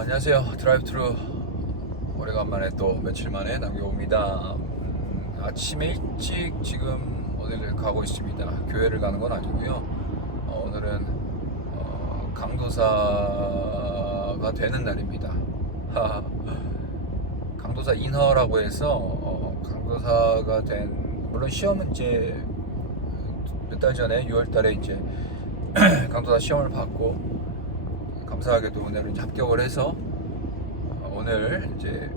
안녕하세요. 드라이브 트루 오래간만에 또 며칠 만에 남겨봅니다. 음, 아침에 일찍 지금 어디를 가고 있습니다. 교회를 가는 건 아니고요. 어, 오늘은 어, 강도사가 되는 날입니다. 강도사 인허라고 해서 어, 강도사가 된 물론 시험은 이제 몇 달 전에 6월달에 이제 강도사 시험을 받고 감사하게도 오늘은 합격을 해서 어, 오늘 이제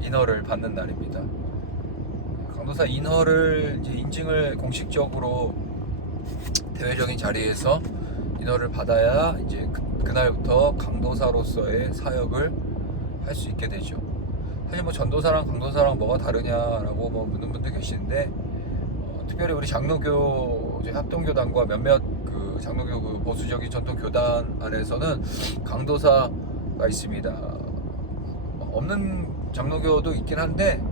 인허를 받는 날입니다. 강도사 인허를 이제 인증을 공식적으로 대외적인 자리에서 인허를 받아야 이제 그, 그날부터 강도사로서의 사역을 할 수 있게 되죠. 사실 뭐 전도사랑 강도사랑 뭐가 다르냐라고 뭐 묻는 분들 계시는데 어, 특별히 우리 장로교 합동교단과 몇몇 그 장로교 그 보수적인 전통 교단 안에서는 강도사가 있습니다. 어, 없는 장로교도 있긴 한데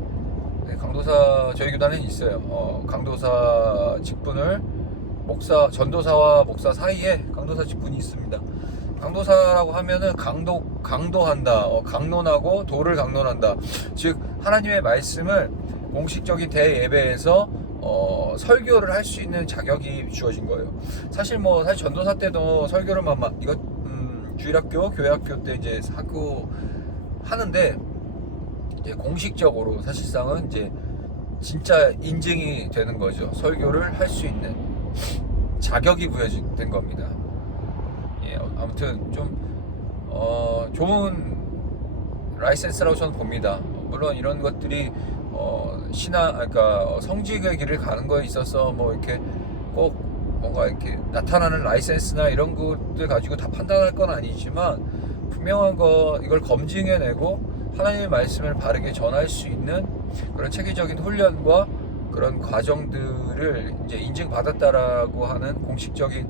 네, 강도사 저희 교단에 있어요. 어, 강도사 직분을 목사 전도사와 목사 사이에 강도사 직분이 있습니다. 강도사라고 하면은 강도 강도한다, 어, 강론하고 도를 강론한다. 즉 하나님의 말씀을 공식적인 대예배에서 어, 설교를 할 수 있는 자격이 주어진 거예요. 사실 뭐 사실 전도사 때도 설교를 막, 막 이거 음, 주일학교, 교회학교 때 이제 하고 하는데 이제 공식적으로 사실상은 이제 진짜 인증이 되는 거죠. 설교를 할 수 있는 자격이 부여된 겁니다. 예, 어, 아무튼 좀 어, 좋은 라이센스라고 저는 봅니다. 물론 이런 것들이 어, 신화, 그러니까 성직의 길을 가는 거에 있어서 뭐 이렇게 꼭 뭔가 이렇게 나타나는 라이센스나 이런 것들 가지고 다 판단할 건 아니지만 분명한 거 이걸 검증해내고 하나님의 말씀을 바르게 전할 수 있는 그런 체계적인 훈련과 그런 과정들을 이제 인증받았다라고 하는 공식적인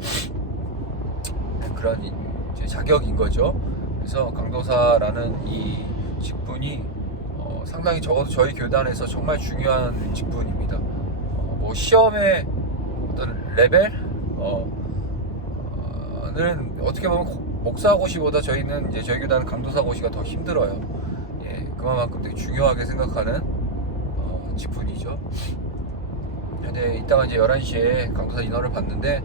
그런 자격인 거죠. 그래서 강도사라는 이 직분이 어, 상당히 적어도 저희 교단에서 정말 중요한 직분입니다. 어, 뭐 시험의 어떤 레벨 어, 는 어떻게 보면 고- 목사고시보다 저희는 이제 저희 교단은 강도사고시가 더 힘들어요. 예, 그만큼 되게 중요하게 생각하는 어, 직분이죠. 근데 이따가 이제 11시에 강도사 인허를 받는데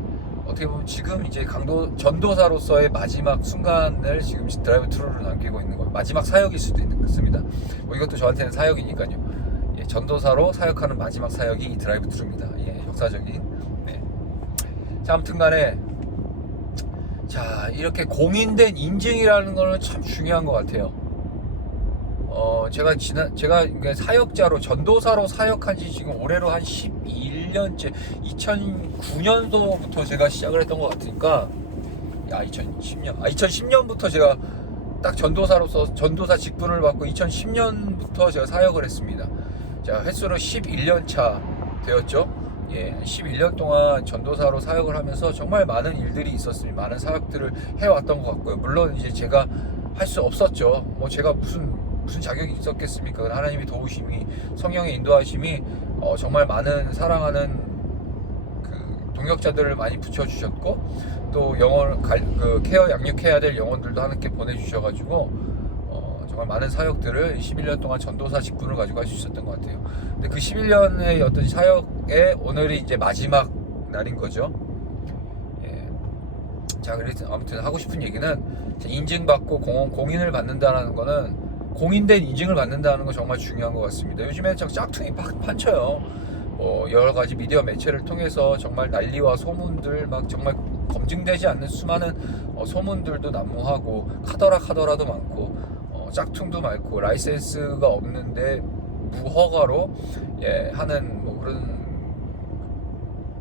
어떻게 보면 지금 이제 강도 전도사로서의 마지막 순간을 지금 드라이브 트루를 남기고 있는 거예요. 마지막 사역일 수도 있습니다. 뭐 이것도 저한테는 사역이니까요. 예, 전도사로 사역하는 마지막 사역이 이 드라이브 트루입니다. 예, 역사적인. 네. 자, 아무튼간에 자 이렇게 공인된 인증이라는 거는 참 중요한 것 같아요. 어 제가 지난 제가 사역자로 전도사로 사역한 지 지금 올해로 한 11년째 2009년도부터 제가 시작을 했던 것 같으니까 야 2010년 아 2010년부터 제가 딱 전도사로서 전도사 직분을 받고 2010년부터 제가 사역을 했습니다. 자 횟수로 11년 차 되었죠. 예, 11년 동안 전도사로 사역을 하면서 정말 많은 일들이 있었습니다. 많은 사역들을 해왔던 것 같고요. 물론 이제 제가 할 수 없었죠. 뭐 제가 무슨 무슨 자격이 있었겠습니까? 하나님의 도우심이 성령의 인도하심이 어, 정말 많은 사랑하는 그 동역자들을 많이 붙여주셨고 또 갈, 그 케어 양육해야 될 영혼들도 함께 보내주셔가지고 어, 정말 많은 사역들을 11년 동안 전도사 직분을 가지고 할 수 있었던 것 같아요. 근데 그 11년의 어떤 사역의 오늘이 이제 마지막 날인 거죠. 예. 자, 그래서 아무튼 하고 싶은 얘기는 인증받고 공, 공인을 받는다는 거는 공인된 인증을 받는다는 거 정말 중요한 것 같습니다. 요즘에 참 짝퉁이 팍 판쳐요. 뭐 여러 가지 미디어 매체를 통해서 정말 난리와 소문들 막 정말 검증되지 않는 수많은 어, 소문들도 난무하고 카더라 카더라도 많고 어, 짝퉁도 많고 라이센스가 없는데 무허가로 예, 하는 뭐 그런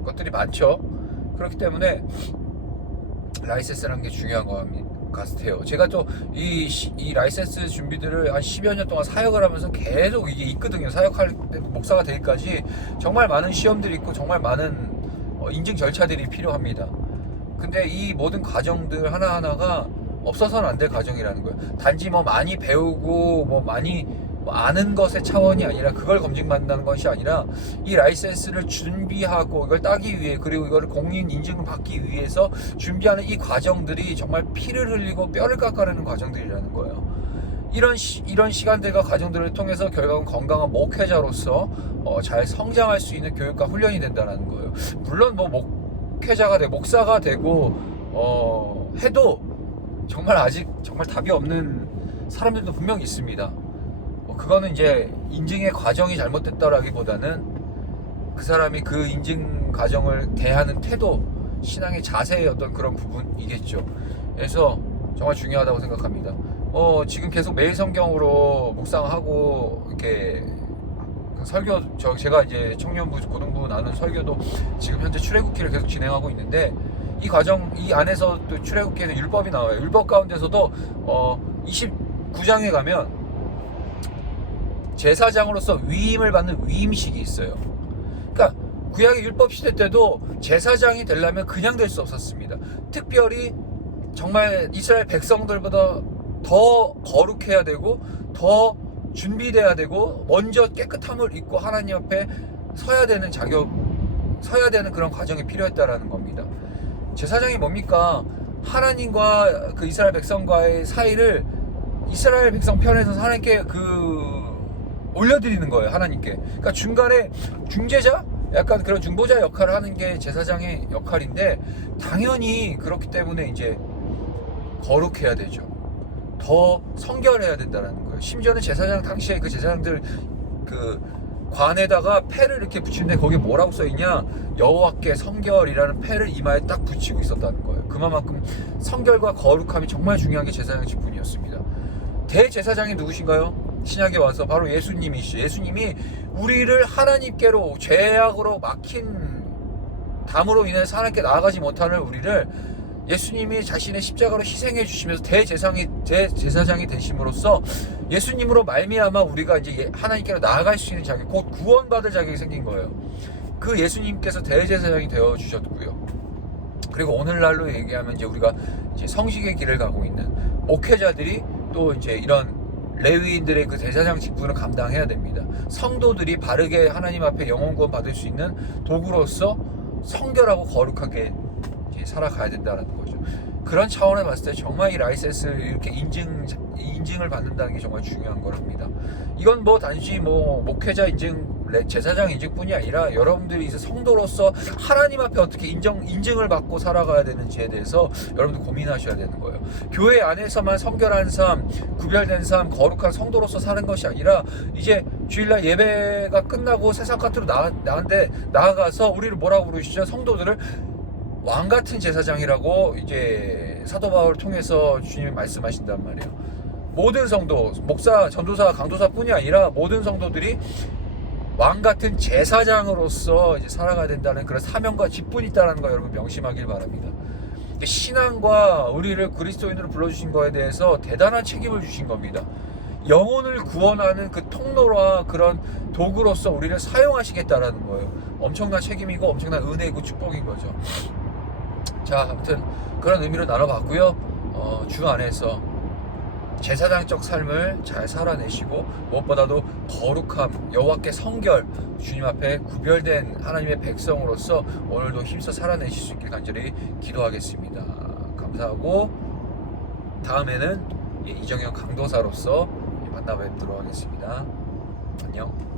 것들이 많죠. 그렇기 때문에 라이센스라는 게 중요한 것 같아요. 제가 또이 이 라이센스 준비들을 한 10여 년 동안 사역을 하면서 계속 이게 있거든요. 사역할 때 목사가 되기까지 정말 많은 시험들이 있고 정말 많은 어, 인증 절차들이 필요합니다. 근데 이 모든 과정들 하나하나가 없어서는 안 될 과정이라는 거예요. 단지 뭐 많이 배우고 뭐 많이 뭐 아는 것의 차원이 아니라 그걸 검증받는다는 것이 아니라 이 라이센스를 준비하고 이걸 따기 위해 그리고 이거를 공인 인증을 받기 위해서 준비하는 이 과정들이 정말 피를 흘리고 뼈를 깎아내는 과정들이라는 거예요. 이런 시, 이런 시간들과 과정들을 통해서 결국은 건강한 목회자로서 어, 잘 성장할 수 있는 교육과 훈련이 된다는 거예요. 물론 뭐 목회자가 되고 목사가 되고 어, 해도 정말 아직 정말 답이 없는 사람들도 분명 있습니다. 어, 그거는 이제 인증의 과정이 잘못됐다라기보다는 그 사람이 그 인증 과정을 대하는 태도, 신앙의 자세의 어떤 그런 부분이겠죠. 그래서 정말 중요하다고 생각합니다. 어, 지금 계속 매일 성경으로 묵상하고 이렇게 그 설교 저 제가 이제 청년부 고등부 나눈 설교도 지금 현재 출애굽기를 계속 진행하고 있는데 이 과정 이 안에서 또 출애굽기에는 율법이 나와요. 율법 가운데서도 어 29장에 가면 제사장으로서 위임을 받는 위임식이 있어요. 그러니까 구약의 율법 시대 때도 제사장이 되려면 그냥 될 수 없었습니다. 특별히 정말 이스라엘 백성들보다 더 거룩해야 되고 더 준비돼야 되고 먼저 깨끗함을 입고 하나님 앞에 서야 되는 자격 서야 되는 그런 과정이 필요했다라는 겁니다. 제사장이 뭡니까? 하나님과 그 이스라엘 백성과의 사이를 이스라엘 백성 편에서 하나님께 그 올려드리는 거예요. 하나님께. 그러니까 중간에 중재자? 약간 그런 중보자 역할을 하는 게 제사장의 역할인데 당연히 그렇기 때문에 이제 거룩해야 되죠. 더 성결해야 된다는 거예요. 심지어는 제사장 당시에 그 제사장들 그 관에다가 패를 이렇게 붙이는데 거기에 뭐라고 써 있냐? 여호와께 성결이라는 패를 이마에 딱 붙이고 있었다는 거예요. 그만큼 성결과 거룩함이 정말 중요한 게 제사장 직분이었습니다. 대제사장이 누구신가요? 신약에 와서 바로 예수님이시죠. 예수님이 우리를 하나님께로 죄악으로 막힌 담으로 인해서 하나님께 나아가지 못하는 우리를 예수님이 자신의 십자가로 희생해 주시면서 대제상이 대제사장이 되심으로써 예수님으로 말미암아 우리가 이제 예- 하나님께로 나아갈 수 있는 자격, 곧 구원받을 자격이 생긴 거예요. 그 예수님께서 대제사장이 되어 주셨고요. 그리고 오늘날로 얘기하면 이제 우리가 이제 성식의 길을 가고 있는 목회자들이 또 이제 이런 레위인들의 그 대사장 직분을 감당해야 됩니다. 성도들이 바르게 하나님 앞에 영혼 구원 받을 수 있는 도구로서 성결하고 거룩하게 살아가야 된다는 거죠. 그런 차원에 봤을 때 정말 이 라이센스를 이렇게 인증 인증을 받는다는 게 정말 중요한 거랍니다. 이건 뭐 단지 뭐 목회자 인증, 레- 제사장 인증뿐이 아니라 여러분들이 이제 성도로서 하나님 앞에 어떻게 인정 인증을 받고 살아가야 되는지에 대해서 여러분들 고민하셔야 되는 거예요. 교회 안에서만 성결한 삶, 구별된 삶, 거룩한 성도로서 사는 것이 아니라 이제 주일날 예배가 끝나고 세상 겉으로 나, 나한테 나아가서 우리를 뭐라고 부르시죠? 성도들을 왕 같은 제사장이라고 이제 사도 바울을 통해서 주님이 말씀하신단 말이에요. 모든 성도, 목사, 전도사, 강도사뿐이 아니라 모든 성도들이 왕 같은 제사장으로서 이제 살아가야 된다는 그런 사명과 직분이 있다는 거 여러분 명심하길 바랍니다. 신앙과 우리를 그리스도인으로 불러주신 거에 대해서 대단한 책임을 주신 겁니다. 영혼을 구원하는 그 통로와 그런 도구로서 우리를 사용하시겠다라는 거예요. 엄청난 책임이고 엄청난 은혜이고 축복인 거죠. 자, 아무튼 그런 의미로 나눠봤고요. 어, 주 안에서 제사장적 삶을 잘 살아내시고 무엇보다도 거룩함, 여호와께 성결, 주님 앞에 구별된 하나님의 백성으로서 오늘도 힘써 살아내실 수 있길 간절히 기도하겠습니다. 감사하고 다음에는 예, 이정현 강도사로서 만나 뵙도록 하겠습니다. 안녕.